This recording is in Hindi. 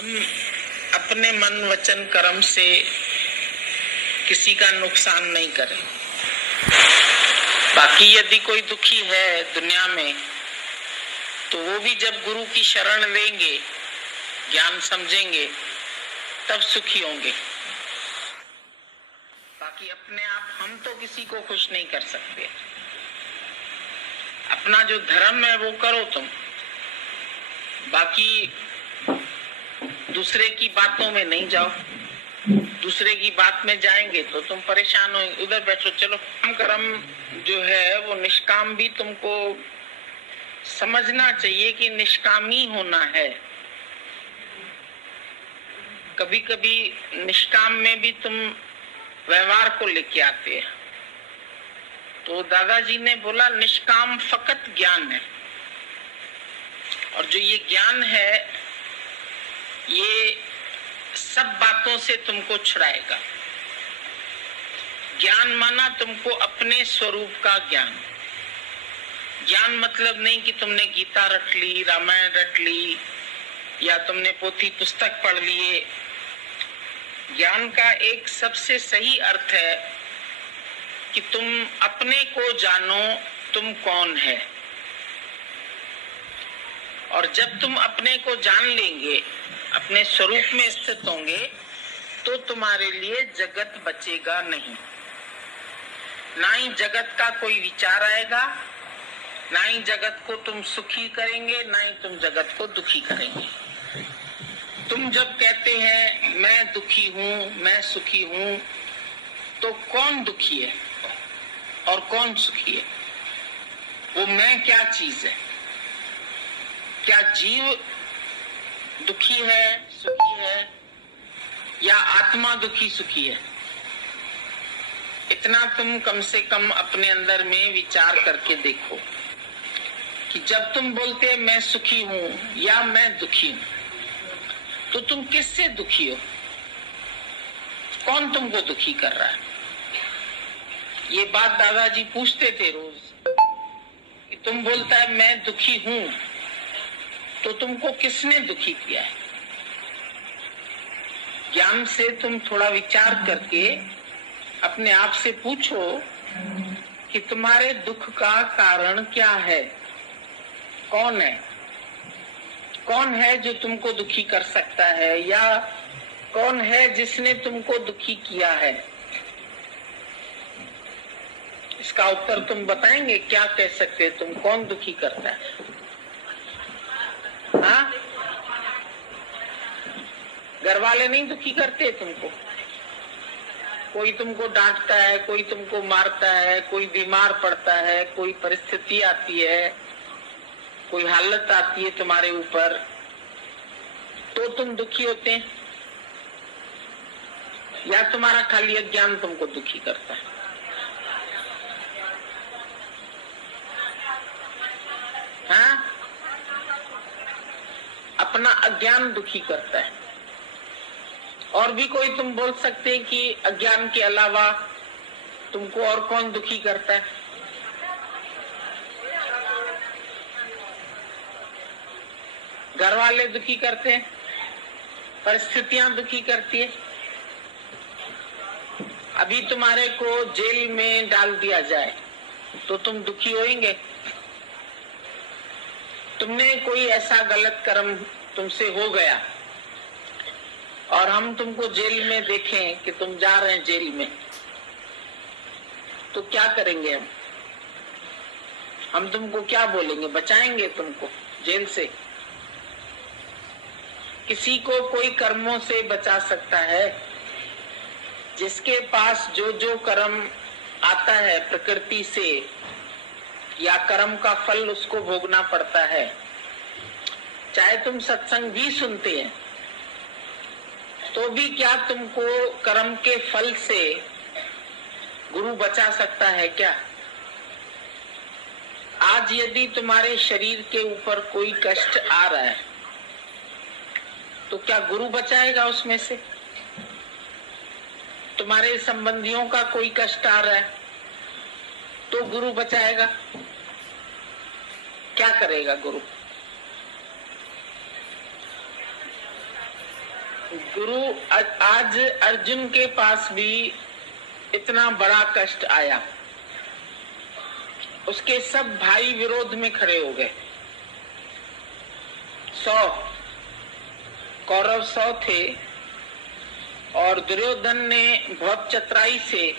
हम अपने मन वचन कर्म से किसी का नुकसान नहीं करें। बाकी यदि कोई दुखी है दुनिया में तो वो भी जब गुरु की शरण लेंगे, ज्ञान समझेंगे, तब सुखी होंगे। बाकी अपने आप हम तो किसी को खुश नहीं कर सकते। अपना जो धर्म है वो करो तुम, बाकी दूसरे की बातों में नहीं जाओ। दूसरे की बात में जाएंगे तो तुम परेशान हो। उधर बैठो, चलो। काम कर्म जो है वो निष्काम भी तुमको समझना चाहिए कि निष्कामी होना है। कभी कभी निष्काम में भी तुम व्यवहार को लेके आते हैं। तो दादाजी ने बोला निष्काम फकत ज्ञान है, और जो ये ज्ञान है ये सब बातों से तुमको छुड़ाएगा। ज्ञान माना तुमको अपने स्वरूप का ज्ञान। ज्ञान मतलब नहीं कि तुमने गीता रट ली, रामायण रट ली, या तुमने पोथी पुस्तक पढ़ लिए। ज्ञान का एक सबसे सही अर्थ है कि तुम अपने को जानो, तुम कौन है। और जब तुम अपने को जान लेंगे, अपने स्वरूप में स्थित होंगे, तो तुम्हारे लिए जगत बचेगा नहीं। ना ही जगत का कोई विचार आएगा, ना ही जगत को तुम सुखी करेंगे, ना ही तुम जगत को दुखी करेंगे। तुम जब कहते हैं मैं दुखी हूँ, मैं सुखी हूँ, तो कौन दुखी है और कौन सुखी है? वो मैं क्या चीज है? क्या जीव दुखी है, सुखी है, या आत्मा दुखी सुखी है? इतना तुम कम से कम अपने अंदर में विचार करके देखो कि जब तुम बोलते मैं सुखी हूं या मैं दुखी हूं, तो तुम किससे दुखी हो? कौन तुमको दुखी कर रहा है? ये बात दादाजी पूछते थे रोज कि तुम बोलता है मैं दुखी हूं, तो तुमको किसने दुखी किया है? ज्ञान से तुम थोड़ा विचार करके अपने आप से पूछो कि तुम्हारे दुख का कारण क्या है? कौन है? कौन है जो तुमको दुखी कर सकता है, या कौन है जिसने तुमको दुखी किया है? इसका उत्तर तुम बताएंगे? क्या कह सकते हैं तुम, कौन दुखी करता है? हाँ, घर वाले नहीं दुखी करते तुमको? कोई तुमको डांटता है, कोई तुमको मारता है, कोई बीमार पड़ता है, कोई परिस्थिति आती है, कोई हालत आती है तुम्हारे ऊपर, तो तुम दुखी होते हैं? या तुम्हारा खाली अज्ञान तुमको दुखी करता है? हाँ, अपना अज्ञान दुखी करता है। और भी कोई तुम बोल सकते हैं कि अज्ञान के अलावा तुमको और कौन दुखी करता है? घर वाले दुखी करते हैं, परिस्थितियां दुखी करती है। अभी तुम्हारे को जेल में डाल दिया जाए तो तुम दुखी होंगे? तुमने कोई ऐसा गलत कर्म तुमसे हो गया और हम तुमको जेल में देखें कि तुम जा रहे हैं जेल में, तो क्या करेंगे हम? हम तुमको क्या बोलेंगे? बचाएंगे तुमको जेल से? किसी को कोई कर्मों से बचा सकता है? जिसके पास जो जो कर्म आता है प्रकृति से, या कर्म का फल उसको भोगना पड़ता है। चाहे तुम सत्संग भी सुनते हैं तो भी क्या तुमको कर्म के फल से गुरु बचा सकता है क्या? आज यदि तुम्हारे शरीर के ऊपर कोई कष्ट आ रहा है तो क्या गुरु बचाएगा उसमें से? तुम्हारे संबंधियों का कोई कष्ट आ रहा है तो गुरु बचाएगा? क्या करेगा गुरु? गुरु आज अर्जुन के पास भी इतना बड़ा कष्ट आया, उसके सब भाई विरोध में खड़े हो गए। 100 कौरव 100 थे और दुर्योधन ने बहुत चतुराई से